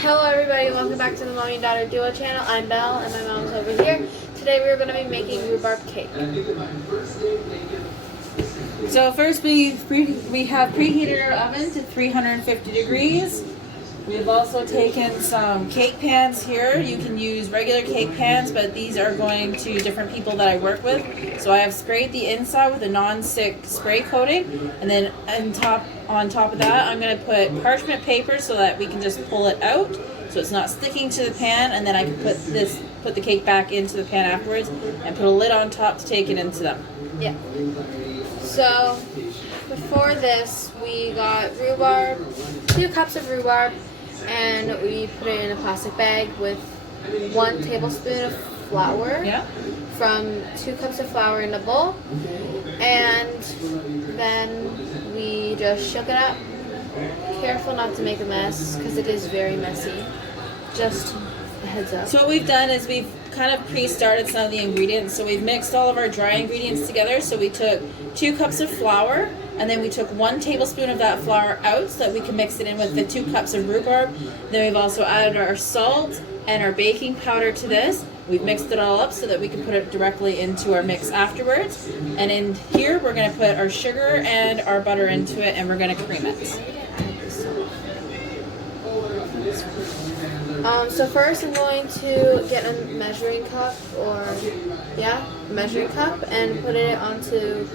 Hello everybody, welcome back to the Mommy and Daughter Duo channel. I'm Belle and my mom's over here. Today we're going to be making rhubarb cake. So first we have preheated our oven to 350 degrees. We've also taken some cake pans here. You can use regular cake pans, but these are going to different people that I work with. So I have sprayed the inside with a non-stick spray coating, and then on top of that I'm going to put parchment paper so that we can just pull it out so it's not sticking to the pan, and then I can put the cake back into the pan afterwards and put a lid on top to take it into them. Yeah. So before this we got rhubarb, 2 cups of rhubarb, and we put it in a plastic bag with 1 tablespoon of flour. Yeah. From 2 cups of flour in a bowl, and then we just shook it up. Careful not to make a mess because it is very messy. Just a heads up. So what we've done is we've kind of pre-started some of the ingredients. So we've mixed all of our dry ingredients together. So we took 2 cups of flour, and then we took 1 tablespoon of that flour out so that we can mix it in with the 2 cups of rhubarb. Then we've also added our salt and our baking powder to this. We've mixed it all up so that we can put it directly into our mix afterwards. And in here we're going to put our sugar and our butter into it, and we're going to cream it. So first I'm going to get a measuring cup, measuring cup, and put it onto,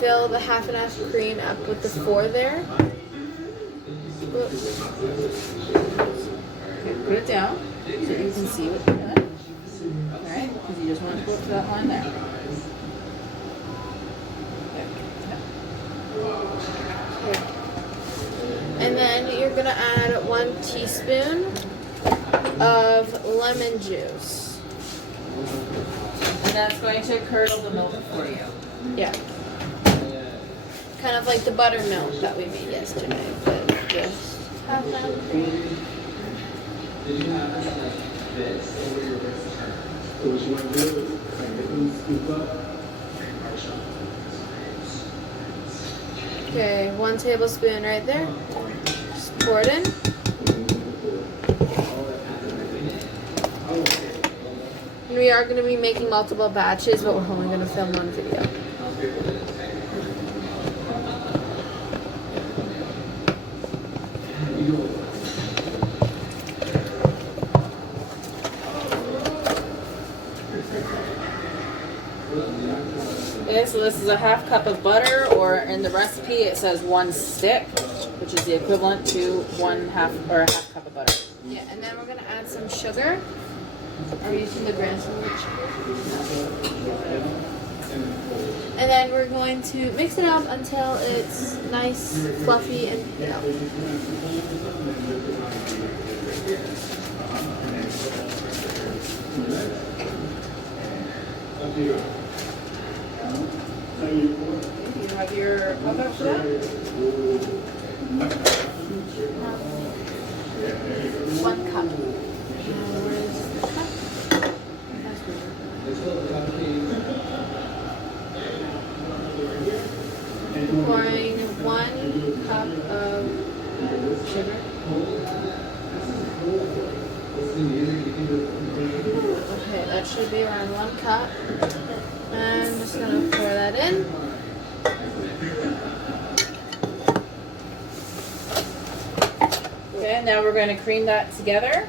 fill the half and half cream up with the 4 there. Okay, put it down so you can see what you're doing. Alright, because you just want to go up to that line there. And then you're going to add 1 teaspoon of lemon juice. And that's going to curdle the milk for you. Yeah. Kind of like the buttermilk that we made yesterday, but just half that cream. Okay, 1 tablespoon right there. Just pour it in. And we are going to be making multiple batches, but we're only going to film 1 video. Okay, so this is a half cup of butter, or in the recipe it says 1 stick, which is the equivalent to a half cup of butter. Yeah, and then we're going to add some sugar. Are we using the grand sugar? And then we're going to mix it up until it's nice, fluffy, and pale. Do you have your cup up for that? 1 cup. Pouring 1 cup of sugar. Okay, that should be around 1 cup. And I'm just going to pour that in. Okay, now we're going to cream that together.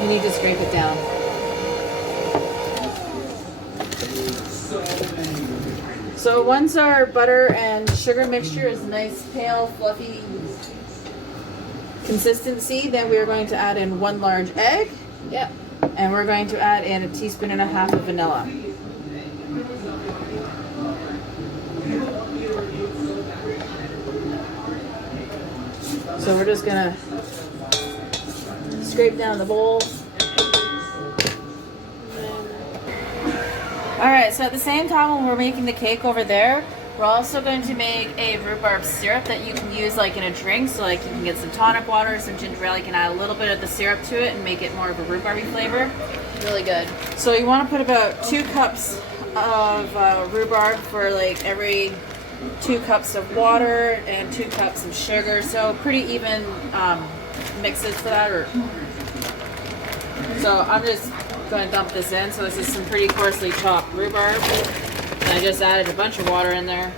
You need to scrape it down. So once our butter and sugar mixture is a nice pale fluffy consistency, then we are going to add in 1 large egg. Yep. And we're going to add in 1.5 teaspoons of vanilla. So we're just gonna scrape down the bowl. Alright, so at the same time when we're making the cake over there, we're also going to make a rhubarb syrup that you can use like in a drink. So like you can get some tonic water, some ginger ale, you can add a little bit of the syrup to it and make it more of a rhubarby flavor. Really good. So you want to put about 2 cups of rhubarb for like every 2 cups of water and 2 cups of sugar. So pretty even mixes for that. So I'm just going to dump this in. So this is some pretty coarsely chopped rhubarb. And I just added a bunch of water in there.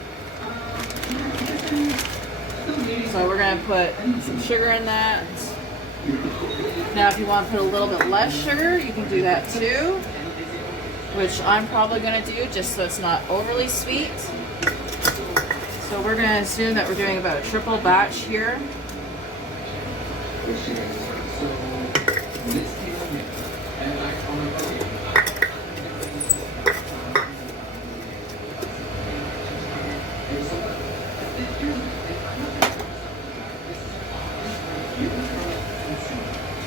So we're going to put some sugar in that. Now if you want to put a little bit less sugar, you can do that too. Which I'm probably going to do just so it's not overly sweet. So we're going to assume that we're doing about a triple batch here.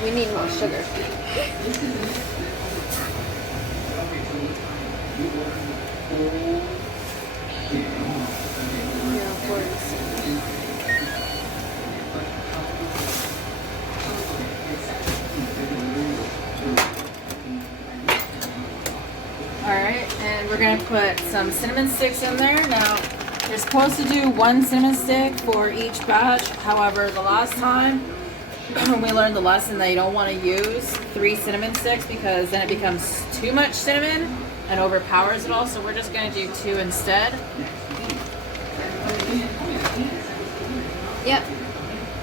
We need more sugar. Alright, and we're going to put some cinnamon sticks in there. Now, you're supposed to do 1 cinnamon stick for each batch. However, the last time we learned the lesson that you don't want to use 3 cinnamon sticks because then it becomes too much cinnamon and overpowers it all. So we're just going to do 2 instead. Yep.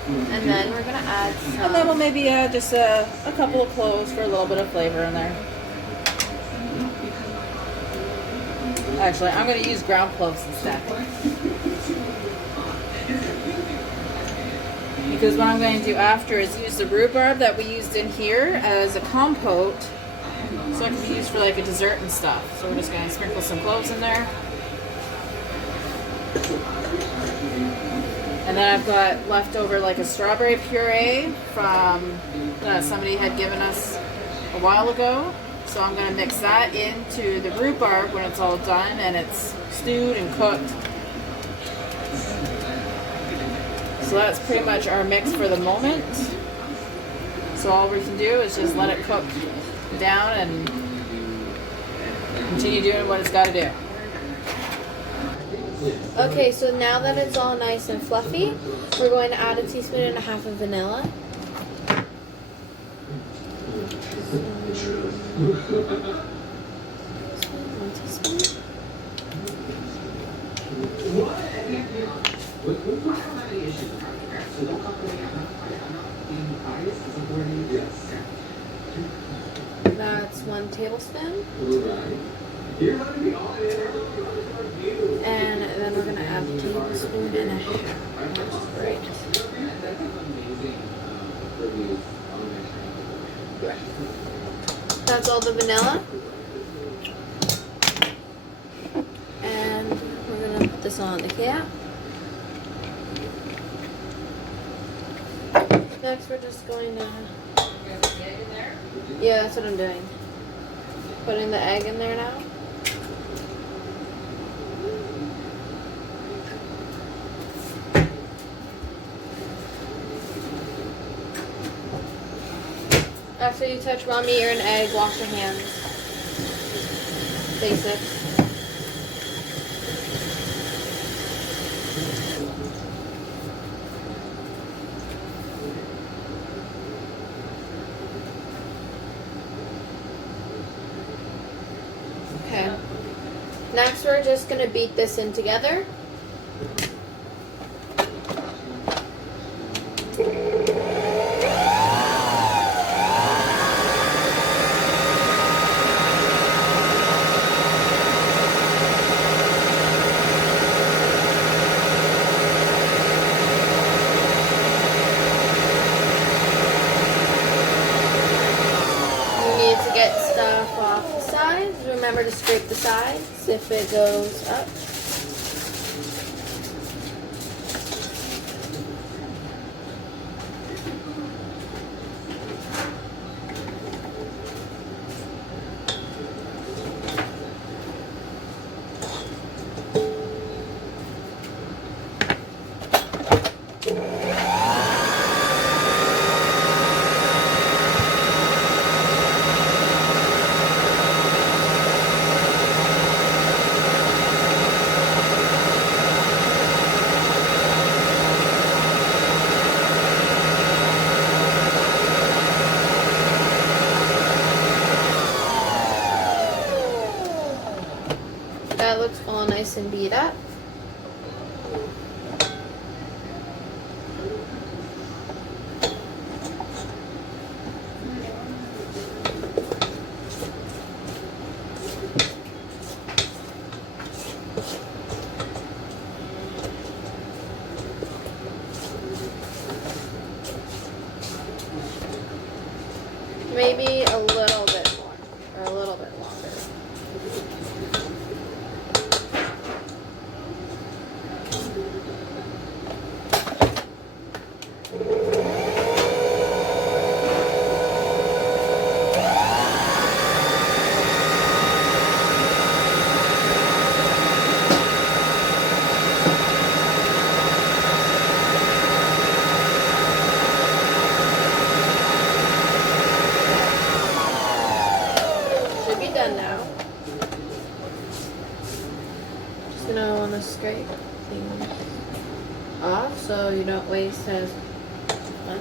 And then we're going to add some. And then we'll maybe add just a couple of cloves for a little bit of flavor in there. Actually, I'm going to use ground cloves instead. Because what I'm going to do after is use the rhubarb that we used in here as a compote. So it can be used for like a dessert and stuff. So we're just going to sprinkle some cloves in there. And then I've got leftover like a strawberry puree from somebody had given us a while ago. So I'm going to mix that into the rhubarb when it's all done and it's stewed and cooked. So that's pretty much our mix for the moment. So all we can do is just let it cook down and continue doing what it's got to do. Okay, so now that it's all nice and fluffy, we're going to add 1.5 teaspoons of vanilla. That's 1 tablespoon. And then we're going to add 1.5 tablespoons. Right. That's all the vanilla. And we're going to put this on the cap. Next we're just going to... Yeah, that's what I'm doing. Putting the egg in there now. After you touch raw meat or an egg, wash your hands. Basic. Okay. Next, we're just going to beat this in together. stuff off the sides. Remember to scrape the sides if it goes up. That looks all nice and beat up. Maybe a little bit more, or a little bit longer. Should be done now. Just gonna wanna scrape things off so you don't waste as much.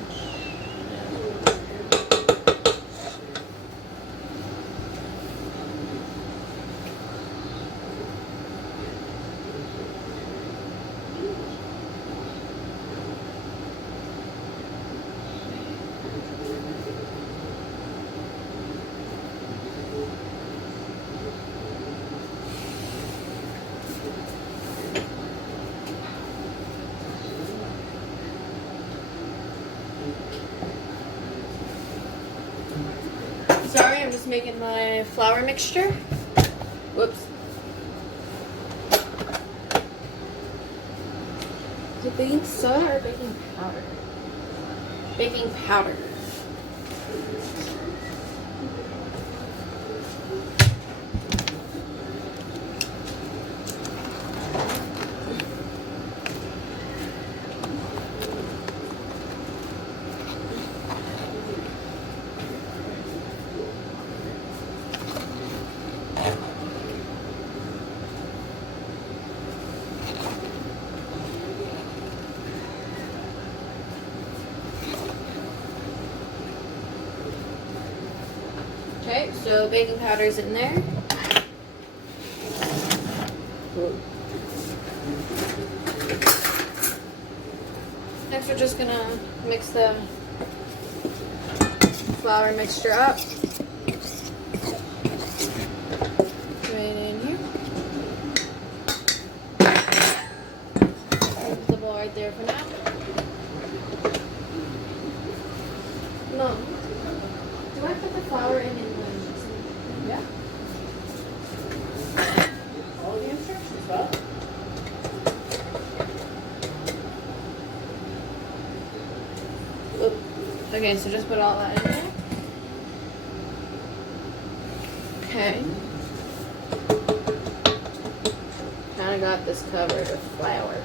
Sorry, I'm just making my flour mixture. Whoops. Is it baking soda or baking powder? Baking powder. Okay, so baking powder's in there. Next we're just gonna mix the flour mixture up. Right in here. Put the bowl right there for now. Mom, do I put the flour in the Yeah. All the instructions, huh? Oop. Okay, so just put all that in there. Okay. Kinda got this covered with flour.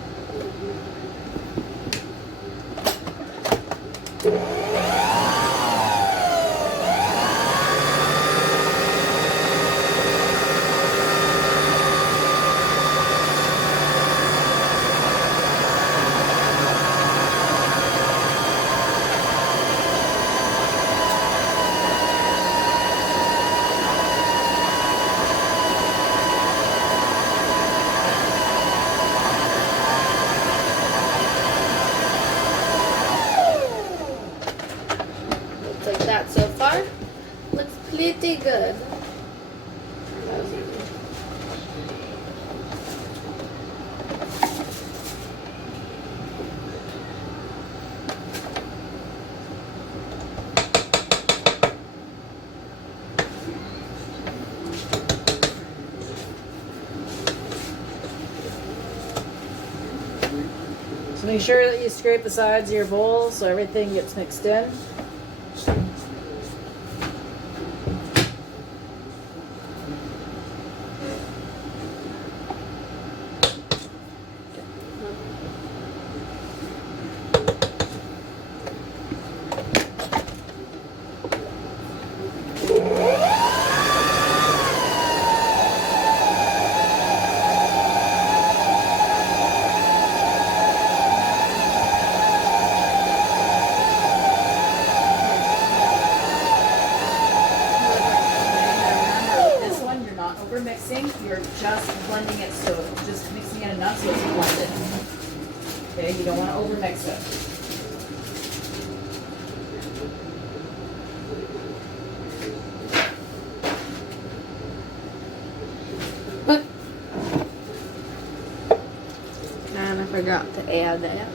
Like that so far. Looks pretty good. That was easy. Make sure that you scrape the sides of your bowl so everything gets mixed in. Mixing, you're just blending it, so just mixing it enough so it's blended. Okay, you don't want to over mix it. But and I forgot to add that.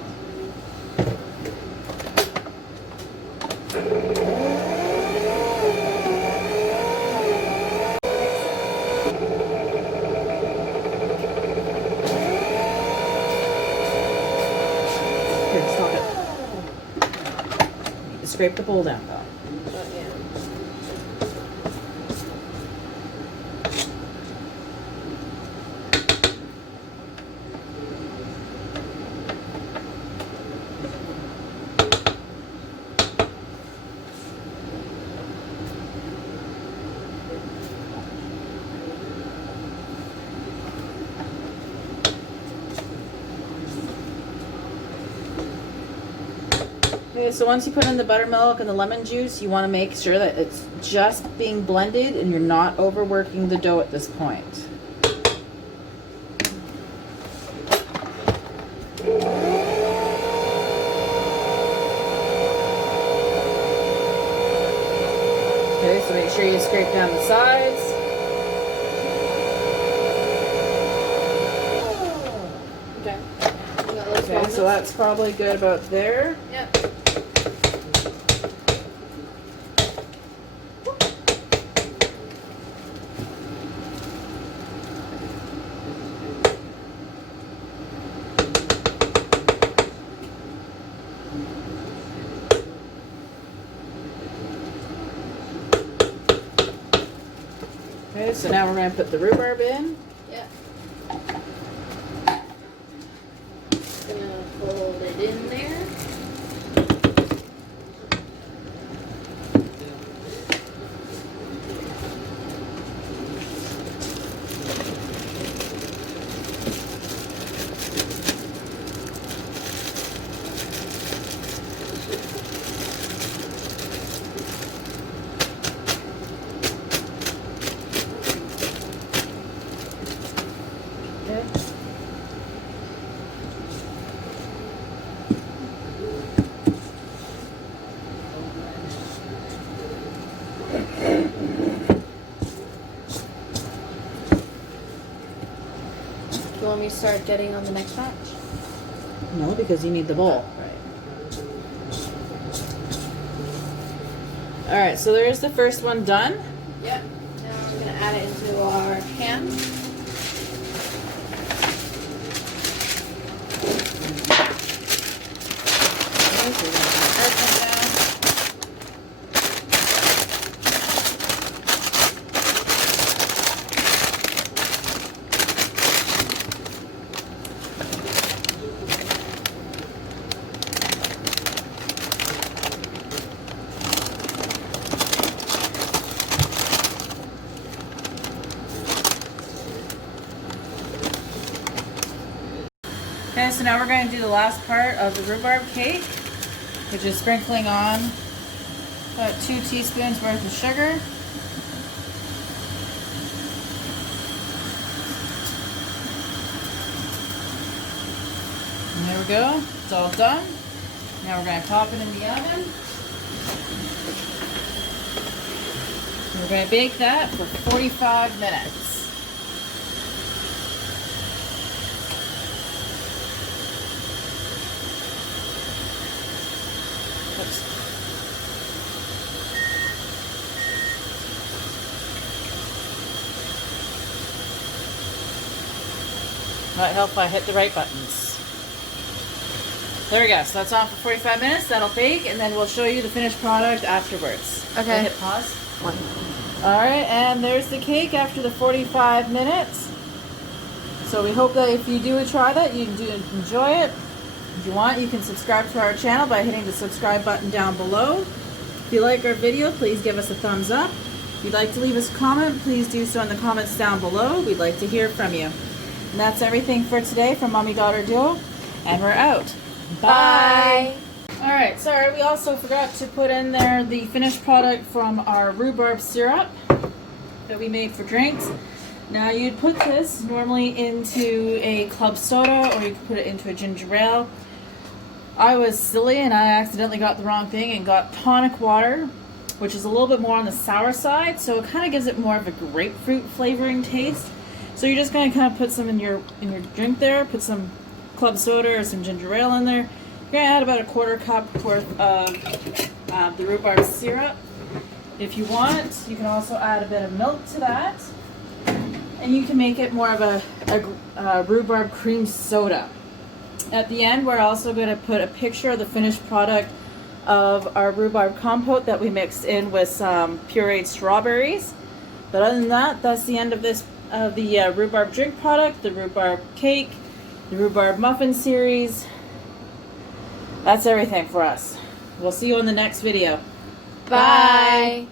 Scrape the bowl down though. Okay, so once you put in the buttermilk and the lemon juice, you want to make sure that it's just being blended and you're not overworking the dough at this point. Okay, so make sure you scrape down the sides. Okay, so that's probably good about there. Yep. Okay, so now we're going to put the rhubarb in. Yep. Gonna fold it in there. Do you want me to start getting on the next batch? No, because you need the bowl. Right. Alright, so there's the first one done. Yep. Now we're gonna add it into our pan. Okay, so now we're going to do the last part of the rhubarb cake, which is sprinkling on about 2 teaspoons worth of sugar. And there we go, it's all done. Now we're going to pop it in the oven. We're going to bake that for 45 minutes. Might help if I hit the right buttons. There we go. So that's on for 45 minutes. That'll bake, and then we'll show you the finished product afterwards. Okay. Hit pause. All right, and there's the cake after the 45 minutes. So we hope that if you do try that, you do enjoy it. If you want, you can subscribe to our channel by hitting the subscribe button down below. If you like our video, please give us a thumbs up. If you'd like to leave us a comment, please do so in the comments down below. We'd like to hear from you. And that's everything for today from Mommy-Daughter Duo, and we're out. Bye. All right, sorry, we also forgot to put in there the finished product from our rhubarb syrup that we made for drinks. Now you'd put this normally into a club soda, or you could put it into a ginger ale. I was silly and I accidentally got the wrong thing and got tonic water, which is a little bit more on the sour side, so it kind of gives it more of a grapefruit flavoring taste. So you're just going to kind of put some in your drink there, put some club soda or some ginger ale in there. You're going to add about a 1/4 cup worth of the rhubarb syrup. If you want, you can also add a bit of milk to that, and you can make it more of a rhubarb cream soda. At the end, we're also going to put a picture of the finished product of our rhubarb compote that we mixed in with some pureed strawberries. But other than that, that's the end of this the rhubarb drink product, the rhubarb cake, the rhubarb muffin series. That's everything for us. We'll see you in the next video. Bye.